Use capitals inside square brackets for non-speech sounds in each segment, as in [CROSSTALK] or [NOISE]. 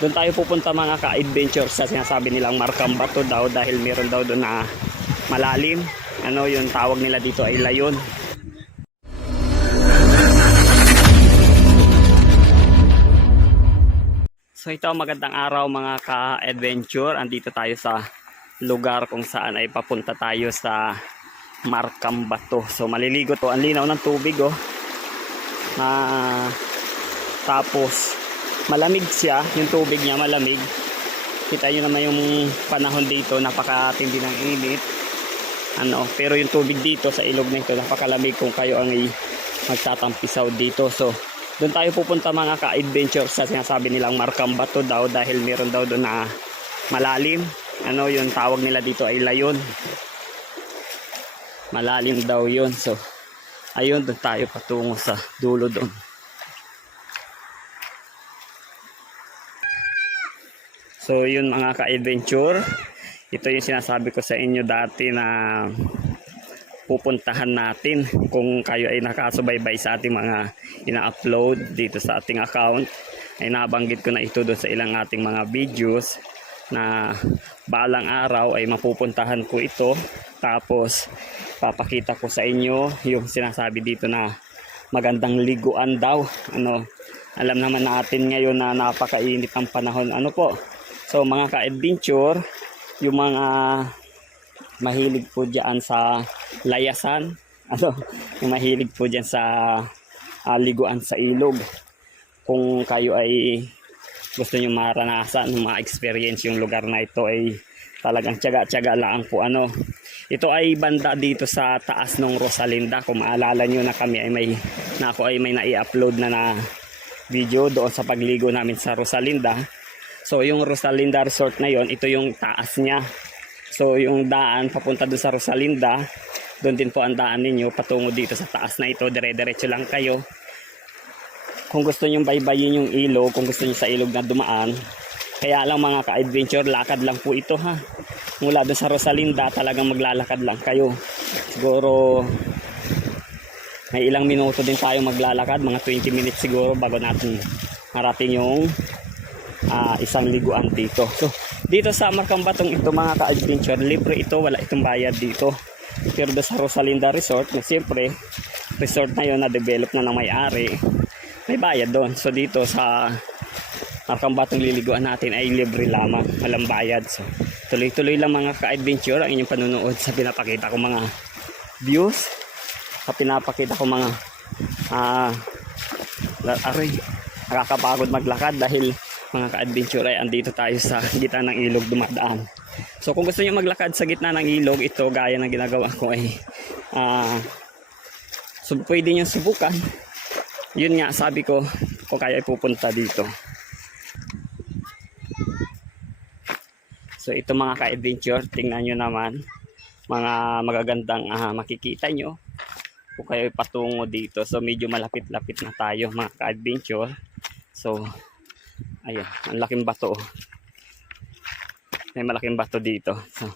Doon tayo pupunta mga ka-adventure sa sinasabi nilang Markang Bato daw dahil meron daw doon na malalim. Ano yung tawag nila dito ay layon. So ito magandang araw mga ka-adventure. Andito tayo sa lugar kung saan ay papunta tayo sa Markang Bato. So maliligo to. Ang linaw ng tubig oh. Ah, tapos malamig siya. Yung tubig niya malamig. Kita nyo naman yung panahon dito. Napakatindi ng init. Ano, pero yung tubig dito sa ilog na ito napakalamig kung kayo ang magtatampisaw dito. So doon tayo pupunta mga ka-adventure sa sinasabi nilang Markang Bato daw dahil meron daw doon na malalim. Ano yung tawag nila dito ay layon. Malalim daw yun. So, ayun doon tayo patungo sa dulo doon. So, yun mga ka-adventure. Ito yung sinasabi ko sa inyo dati na pupuntahan natin kung kayo ay nakasubaybay sa ating mga ina-upload dito sa ating account. Ay nabanggit ko na ito doon sa ilang ating mga videos na balang araw ay mapupuntahan ko ito. Tapos papakita ko sa inyo yung sinasabi dito na magandang liguan daw. Ano alam naman natin ngayon na napakainit ang panahon. Ano po so mga ka-adventure yung mga mahilig po dyan sa layasan. [LAUGHS] Ano, yung mahilig po dyan sa ah, liguan sa ilog. Kung kayo ay gusto nyo maranasan, ma-experience yung lugar na ito ay talagang tiyaga-tiyaga lang po ano. Ito ay banda dito sa taas ng Rosalinda. Kung maalala nyo na kami ay may, na ako ay may nai-upload na na video doon sa pagligo namin sa Rosalinda. So yung Rosalinda Resort na yon, ito yung taas niya. So yung daan papunta doon sa Rosalinda, doon din po ang daan ninyo patungo dito sa taas na ito. Dire-diretso lang kayo. Kung gusto niyo baybayin yung ilog, kung gusto niyo sa ilog na dumaan, kaya lang mga ka-adventure, lakad lang po ito ha. Mula doon sa Rosalinda, talagang maglalakad lang kayo. Siguro may ilang minuto din tayo maglalakad, mga 20 minutes siguro bago natin harapin yung ah, isang liguan dito. So, dito sa Markang Batong ito mga ka-adventure, libre ito, wala itong bayad dito. Pero sa Rosalinda Resort, na siyempre, resort na yun na develop na ng may-ari, may bayad doon. So dito sa Markang Batong liliguan natin ay libre lamang, walang bayad. So tuloy-tuloy lang mga ka-adventure ang inyong panunood sa pinapakita ko mga views, sa pinapakita ko mga ah la- aray, nakakapagod maglakad dahil mga ka-adventure ay andito tayo sa gitna ng ilog dumadaan. So kung gusto niyo maglakad sa gitna ng ilog, ito gaya ng ginagawa ko ay ah so, pwede niyo subukan. Yun nga sabi ko kung kaya ay pupunta dito. So ito mga ka-adventure, tingnan nyo naman mga magagandang ah, makikita nyo kung kayo ay patungo dito. So medyo malapit-lapit na tayo mga ka-adventure. So ayun, ang laking bato. oh. May malaking bato dito. So,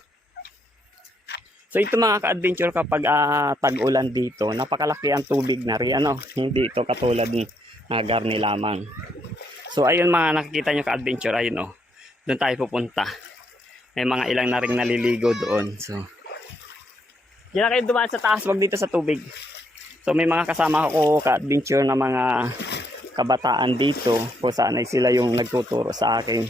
so ito mga ka-adventure kapag ah, tag-ulan dito, napakalaki ang tubig na rin. Ano? Hindi ito katulad ng uh, garni lamang. So ayun mga nakikita nyo ka-adventure, ayun oh. Doon tayo pupunta. May mga ilang na naliligo doon. So, Diyan na kayo dumaan sa taas, wag dito sa tubig. So may mga kasama ko ka-adventure na mga kabataan dito saan ay sila yung nagtuturo sa akin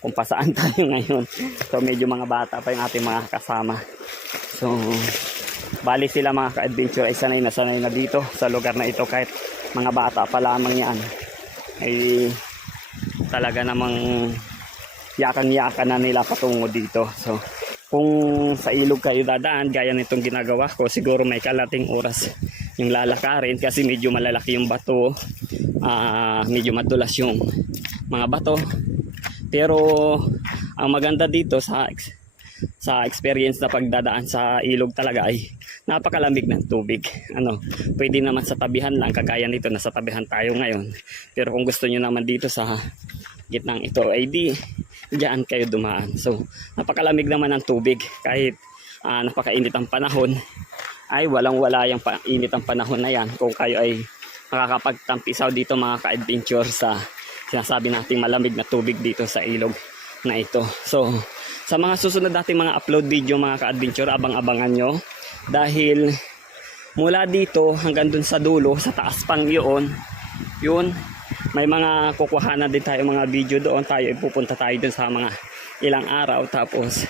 kung pa saan [LAUGHS] tayo ngayon. So medyo mga bata pa yung ating mga kasama. So bali sila mga ka-adventure ay sanay na sanay na dito sa lugar na ito kahit mga bata pa lamang yan. Ay talaga namang yakan-yakan na nila patungo dito. So kung sa ilog kayo dadaan, gaya nitong ginagawa ko, siguro may kalating oras yung lalakarin kasi medyo malalaki yung bato, ah medyo madulas yung mga bato. Pero ang maganda dito sa sa experience na pagdadaan sa ilog talaga ay napakalamig ng tubig. Ano, pwede naman sa tabihan lang, kagaya nito, nasa tabihan tayo ngayon. Pero kung gusto nyo naman dito sa gitnang ito, ay di, diyan kayo dumaan. So, napakalamig naman ng tubig kahit ah, napakainit ang panahon ay walang wala yung init ang panahon na yan kung kayo ay makakapagtampisaw dito mga ka-adventure sa sinasabi nating malamig na tubig dito sa ilog na ito. So, sa mga susunod nating mga upload video mga ka-adventure, abang-abangan nyo. Dahil mula dito hanggang dun sa dulo, sa taas pang yun, yun, may mga kukuhanan din tayo mga video doon. Tayo ipupunta tayo dun sa mga ilang araw. Tapos,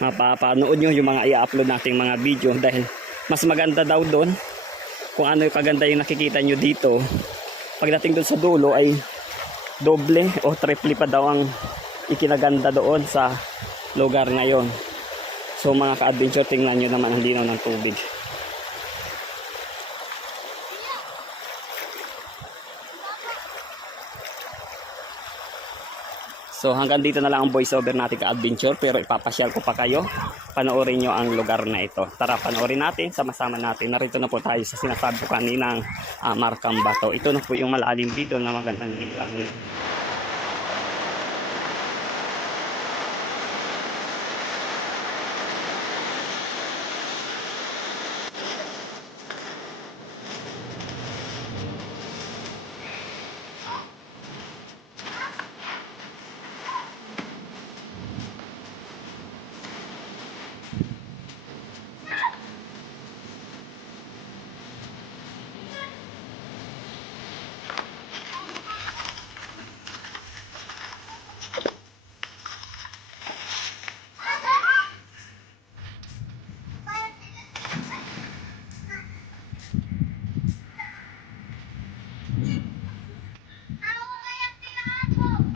mapapanood nyo yung mga i-upload nating mga video dahil mas maganda daw doon kung ano yung kaganda yung nakikita nyo dito. Pagdating doon sa dulo ay doble o triple pa daw ang ikinaganda doon sa lugar na yon so mga ka-adventure tingnan nyo naman ang linaw ng tubig So hanggang dito na lang ang voiceover natin ka-adventure pero ipapasyal ko pa kayo. Panoorin nyo ang lugar na ito. Tara panoorin natin, sama-sama natin. Narito na po tayo sa sinasabi ko kaninang uh, Markang Bato. Ito na po yung malalim dito na magandang ilang.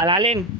Alalim.